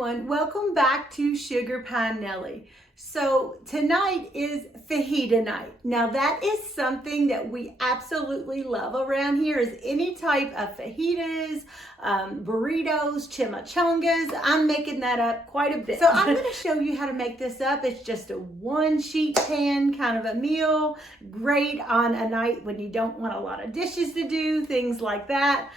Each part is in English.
everyone, welcome back to Sugarpienellie. So tonight is fajita night. Now that is something that we absolutely love around here, is any type of fajitas, burritos, chimichangas. I'm making that up quite a bit. So I'm going to show you how to make this up. It's just a one sheet pan kind of a meal, great on a night when you don't want a lot of dishes to do, things like that.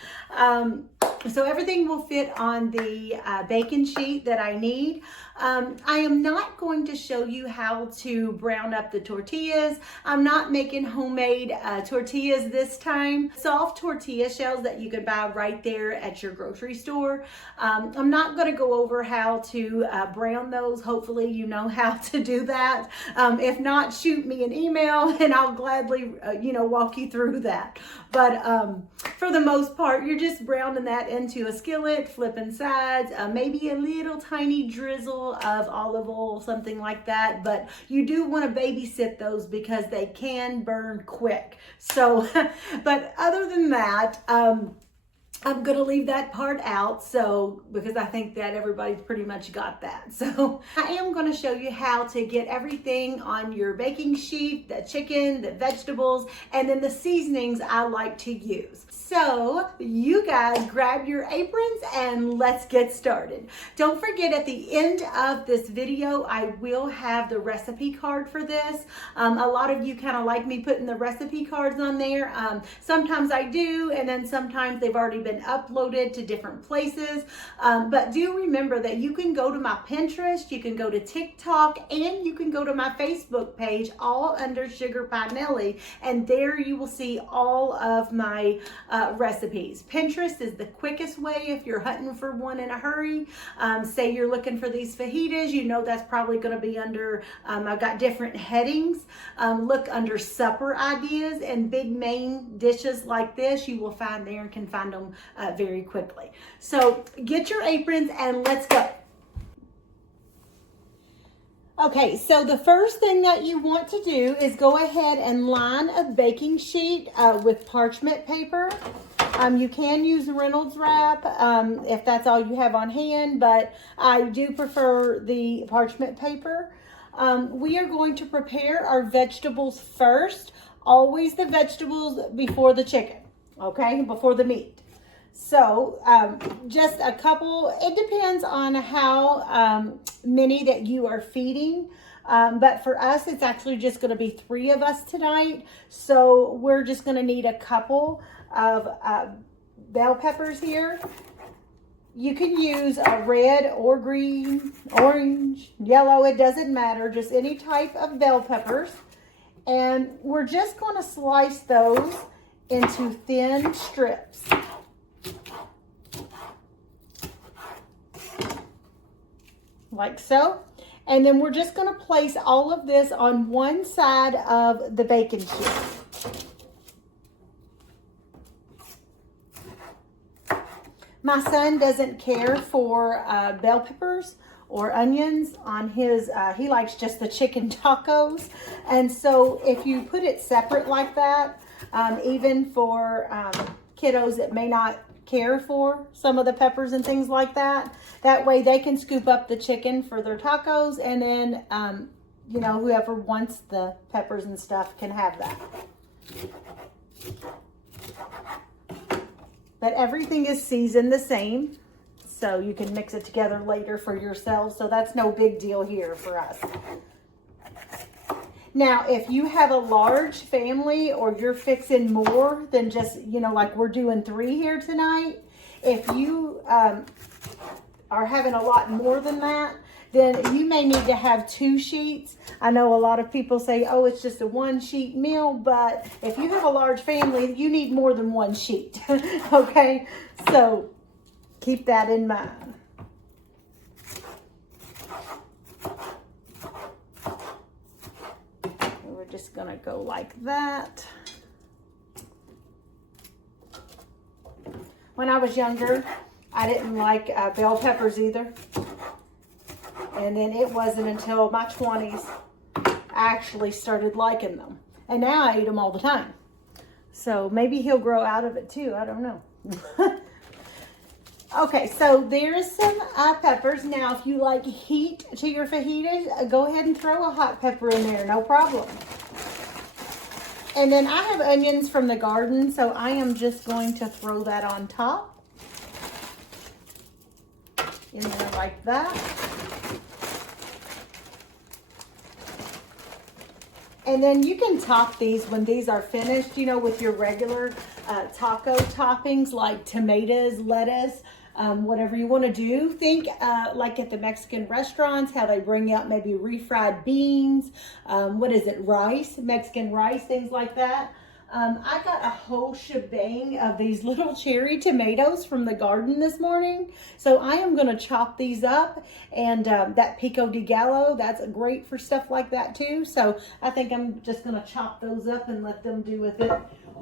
So everything will fit on the baking sheet that I need. I am not going to show you how to brown up the tortillas. I'm not making homemade tortillas this time. Soft tortilla shells that you can buy right there at your grocery store. I'm not going to go over how to brown those. Hopefully you know how to do that. If not, shoot me an email and I'll gladly walk you through that. But for the most part, you're just browning that into a skillet, flipping sides, maybe a little tiny drizzle of olive oil, something like that. But you do want to babysit those because they can burn quick. So, but other than that, I'm going to leave that part out, so because I think that everybody's pretty much got that. So I am going to show you how to get everything on your baking sheet, the chicken, the vegetables, and then the seasonings I like to use. So you guys grab your aprons and let's get started. Don't forget, at the end of this video, I will have the recipe card for this. A lot of you kind of like me putting the recipe cards on there. Sometimes I do, and then sometimes they've already been uploaded to different places. But do remember that you can go to my Pinterest, you can go to TikTok, and you can go to my Facebook page, all under Sugarpienellie, and there you will see all of my recipes. Pinterest is the quickest way if you're hunting for one in a hurry. Say you're looking for these fajitas, you know that's probably going to be under, I've got different headings. Look under supper ideas, and big main dishes like this you will find there and can find them very quickly. So get your aprons and let's go. Okay, so the first thing that you want to do is go ahead and line a baking sheet with parchment paper. You can use Reynolds wrap if that's all you have on hand, but I do prefer the parchment paper. We are going to prepare our vegetables first. Always the vegetables before the chicken, okay, before the meat. So just a couple, it depends on how many that you are feeding. But for us, it's actually just going to be 3 of us tonight. So we're just going to need a couple of bell peppers here. You can use a red or green, orange, yellow, it doesn't matter, just any type of bell peppers. And we're just going to slice those into thin strips. Like so. And then we're just going to place all of this on one side of the baking sheet. My son doesn't care for bell peppers or onions on his, he likes just the chicken tacos. And so if you put it separate like that, even for kiddos that may not care for some of the peppers and things like that, that way they can scoop up the chicken for their tacos, and then whoever wants the peppers and stuff can have that. But everything is seasoned the same, so you can mix it together later for yourselves, so that's no big deal here for us. Now, if you have a large family or you're fixing more than just, like we're doing 3 here tonight, if you are having a lot more than that, then you may need to have 2 sheets. I know a lot of people say, oh, it's just a 1-sheet meal, but if you have a large family, you need more than 1 sheet, okay? So keep that in mind. Just gonna go like that. When I was younger, I didn't like bell peppers either. And then it wasn't until my 20s I actually started liking them. And now I eat them all the time. So maybe he'll grow out of it too, I don't know. Okay, so there's some peppers. Now, if you like heat to your fajitas, go ahead and throw a hot pepper in there, no problem. And then I have onions from the garden, so I am just going to throw that on top. In there like that. And then you can top these when these are finished, you know, with your regular taco toppings like tomatoes, lettuce, whatever you want to do. Think like at the Mexican restaurants, how they bring out maybe refried beans, rice, Mexican rice, things like that. I got a whole shebang of these little cherry tomatoes from the garden this morning. So I am going to chop these up, and that pico de gallo, that's great for stuff like that too. So I think I'm just going to chop those up and let them do with it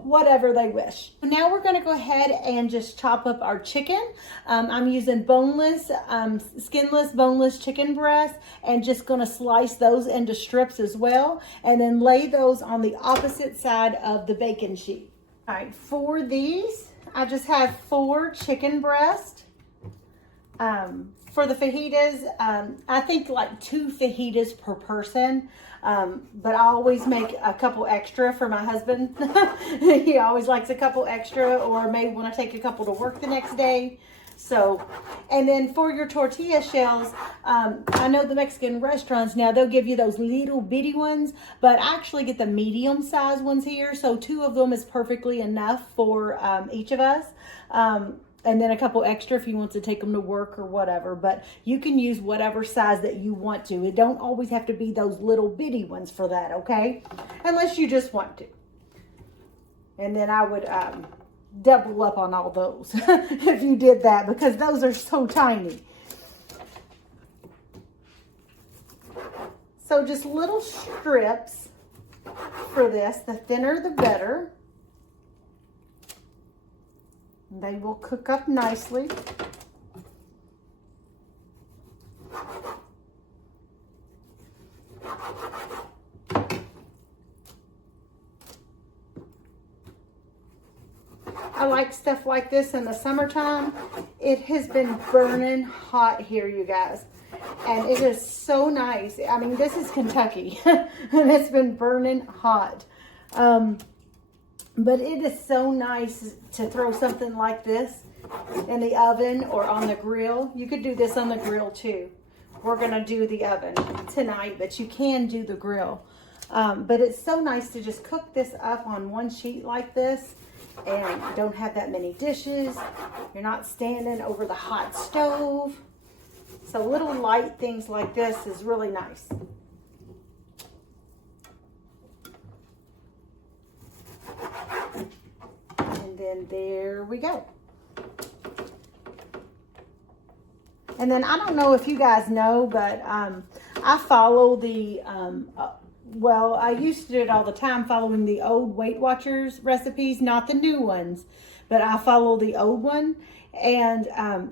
whatever they wish. Now we're going to go ahead and just chop up our chicken. I'm using boneless, skinless, boneless chicken breast, and just going to slice those into strips as well, and then lay those on the opposite side of the bacon sheet. All right, for these, I just have 4 chicken breasts. For the fajitas, I think like 2 fajitas per person. But I always make a couple extra for my husband. He always likes a couple extra, or may want to take a couple to work the next day. So, and then for your tortilla shells, I know the Mexican restaurants now, they'll give you those little bitty ones, but I actually get the medium size ones here. So 2 of them is perfectly enough for each of us. And then a couple extra if you want to take them to work or whatever. But you can use whatever size that you want to. It don't always have to be those little bitty ones for that, okay? Unless you just want to. And then I would double up on all those if you did that, because those are so tiny. So just little strips for this. The thinner the better. They will cook up nicely. I like stuff like this in the summertime. It has been burning hot here, you guys. And it is so nice. I mean, this is Kentucky. And it's been burning hot. But it is so nice to throw something like this in the oven or on the grill. You could do this on the grill too. We're going to do the oven tonight, but you can do the grill. But it's so nice to just cook this up on one sheet like this, and you don't have that many dishes. You're not standing over the hot stove. So little light things like this is really nice. And then there we go. And then I don't know if you guys know, but I follow the, well, I used to do it all the time, following the old Weight Watchers recipes, not the new ones, but I follow the old one. And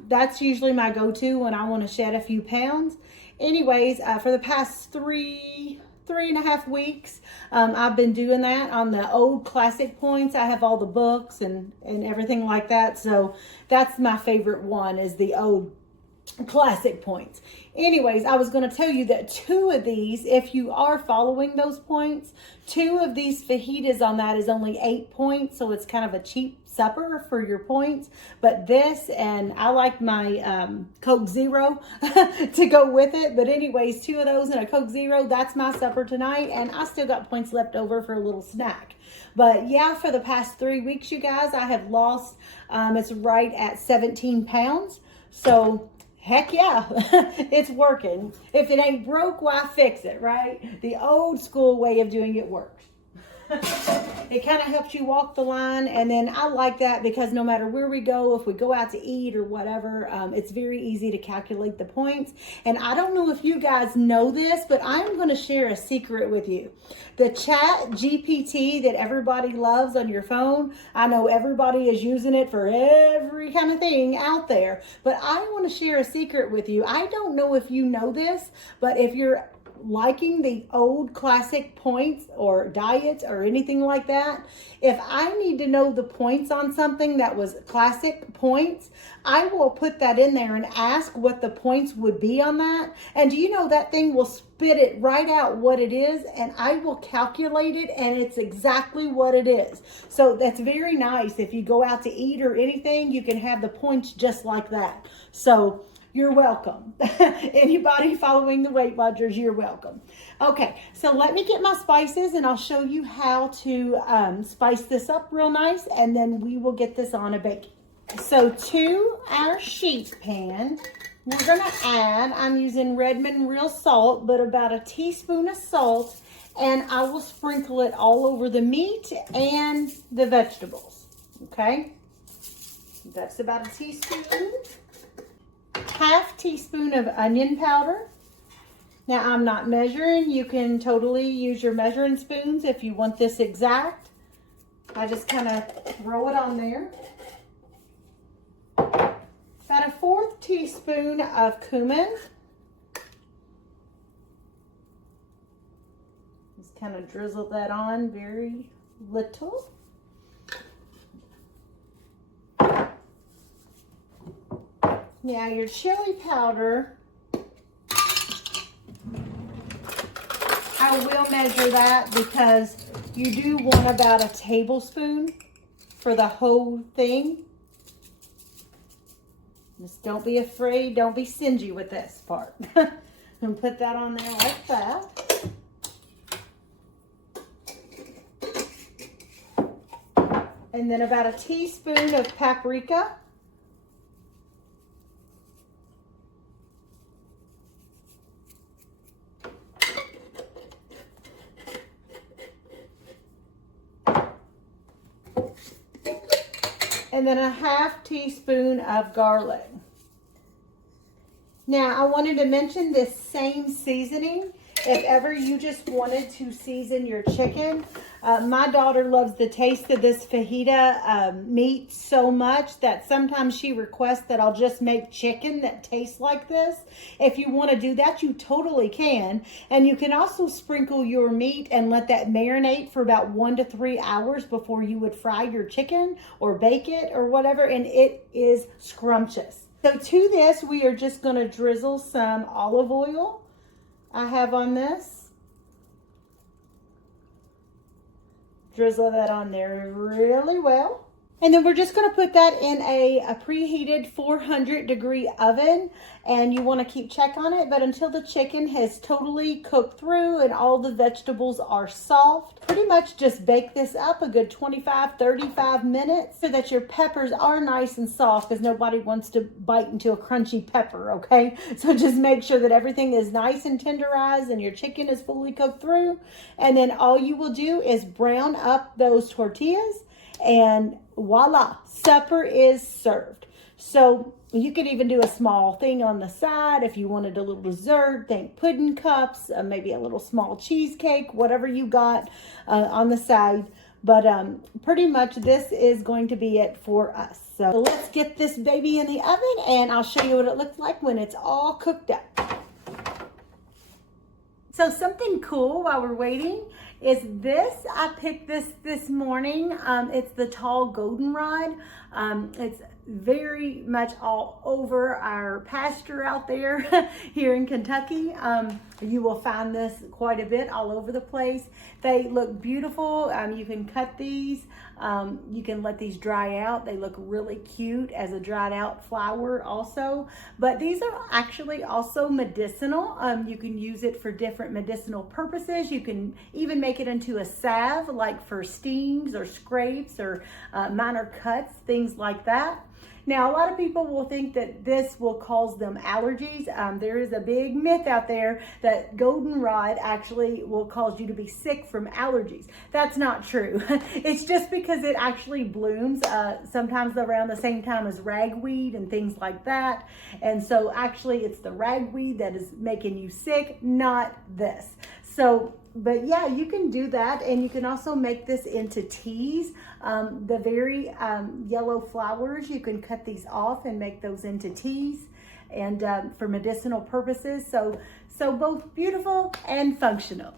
that's usually my go-to when I want to shed a few pounds. Anyways, for the past three and a half weeks, I've been doing that on the old classic points. I have all the books and everything like that. So that's my favorite one, is the old classic points. Anyways, I was going to tell you that 2 of these, if you are following those points, 2 of these fajitas on that is only 8 points. So it's kind of a cheap supper for your points. But this, and I like my Coke Zero to go with it. But anyways, 2 of those and a Coke Zero, that's my supper tonight. And I still got points left over for a little snack. But yeah, for the past 3 weeks, you guys, I have lost, it's right at 17 pounds. So heck yeah, it's working. If it ain't broke, why fix it, right? The old school way of doing it works. It kind of helps you walk the line, and then I like that because no matter where we go, if we go out to eat or whatever, it's very easy to calculate the points. And I don't know if you guys know this, but I'm going to share a secret with you. The Chat GPT that everybody loves on your phone, I know everybody is using it for every kind of thing out there, but I want to share a secret with you. I don't know if you know this, but if you're liking the old classic points or diets or anything like that, if I need to know the points on something that was classic points, I will put that in there and ask what the points would be on that. And do you know that thing will spit it right out what it is, and I will calculate it and it's exactly what it is. So that's very nice. If you go out to eat or anything, you can have the points just like that. So you're welcome. Anybody following the Weight Watchers, you're welcome. Okay, so let me get my spices and I'll show you how to spice this up real nice, and then we will get this on a bake. So to our sheet pan, we're gonna add, I'm using Redmond real salt, but about a teaspoon of salt, and I will sprinkle it all over the meat and the vegetables, okay? That's about a teaspoon. Half teaspoon of onion powder. Now I'm not measuring. You can totally use your measuring spoons if you want this exact. I just kind of throw it on there. About a 1/4 teaspoon of cumin. Just kind of drizzle that on very little. Now your chili powder, I will measure that because you do want about a tablespoon for the whole thing. Just don't be afraid, don't be stingy with this part. And put that on there like that. And then about a teaspoon of paprika. And then a 1/2 teaspoon of garlic. Now, I wanted to mention this same seasoning. If ever you just wanted to season your chicken, my daughter loves the taste of this fajita meat so much that sometimes she requests that I'll just make chicken that tastes like this. If you want to do that, you totally can. And you can also sprinkle your meat and let that marinate for about 1 to 3 hours before you would fry your chicken or bake it or whatever, and it is scrumptious. So to this, we are just going to drizzle some olive oil. I have on this. Drizzle that on there really well. And then we're just going to put that in a preheated 400-degree oven, and you want to keep check on it, but until the chicken has totally cooked through and all the vegetables are soft. Pretty much just bake this up a good 25-35 minutes so that your peppers are nice and soft, because nobody wants to bite into a crunchy pepper, okay? So just make sure that everything is nice and tenderized and your chicken is fully cooked through, and then all you will do is brown up those tortillas, and voila, supper is served. So you could even do a small thing on the side if you wanted a little dessert. Think pudding cups, maybe a little small cheesecake, whatever you got on the side. But pretty much this is going to be it for us. So let's get this baby in the oven, and I'll show you what it looks like when it's all cooked up. So something cool while we're waiting is this. I picked this morning. It's the tall goldenrod. It's very much all over our pasture out there here in Kentucky. You will find this quite a bit all over the place. They look beautiful. You can cut these. You can let these dry out. They look really cute as a dried out flower also. But these are actually also medicinal. You can use it for different medicinal purposes. You can even make it into a salve, like for stings or scrapes or minor cuts, things like that. Now, a lot of people will think that this will cause them allergies. There is a big myth out there that goldenrod actually will cause you to be sick from allergies. That's not true. It's just because it actually blooms sometimes around the same time as ragweed and things like that. And so actually it's the ragweed that is making you sick, not this. So, but yeah, you can do that, and you can also make this into teas. The very yellow flowers, you can cut these off and make those into teas. and for medicinal purposes. So both beautiful and functional.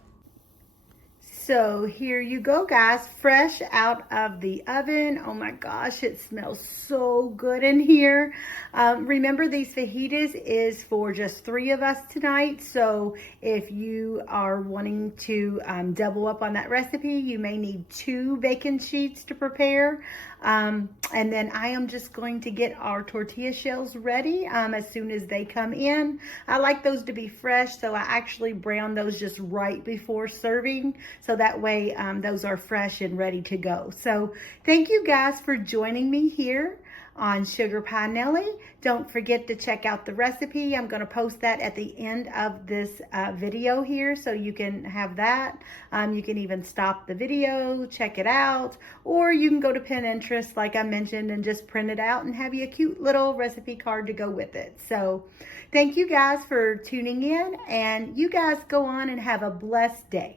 So here you go, guys, fresh out of the oven. Oh my gosh, it smells so good in here. Remember, these fajitas is for just 3 of us tonight. So if you are wanting to double up on that recipe, you may need 2 bacon sheets to prepare. And then I am just going to get our tortilla shells ready as soon as they come in. I like those to be fresh, so I actually brown those just right before serving, so that way those are fresh and ready to go. So thank you guys for joining me here on sugarpienellie. Don't forget to check out the recipe. I'm going to post that at the end of this video here, so you can have that. You can even stop the video, check it out, or you can go to Pinterest like I mentioned and just print it out and have you a cute little recipe card to go with it. So thank you guys for tuning in, and you guys go on and have a blessed day.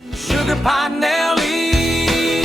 Sugarpienellie.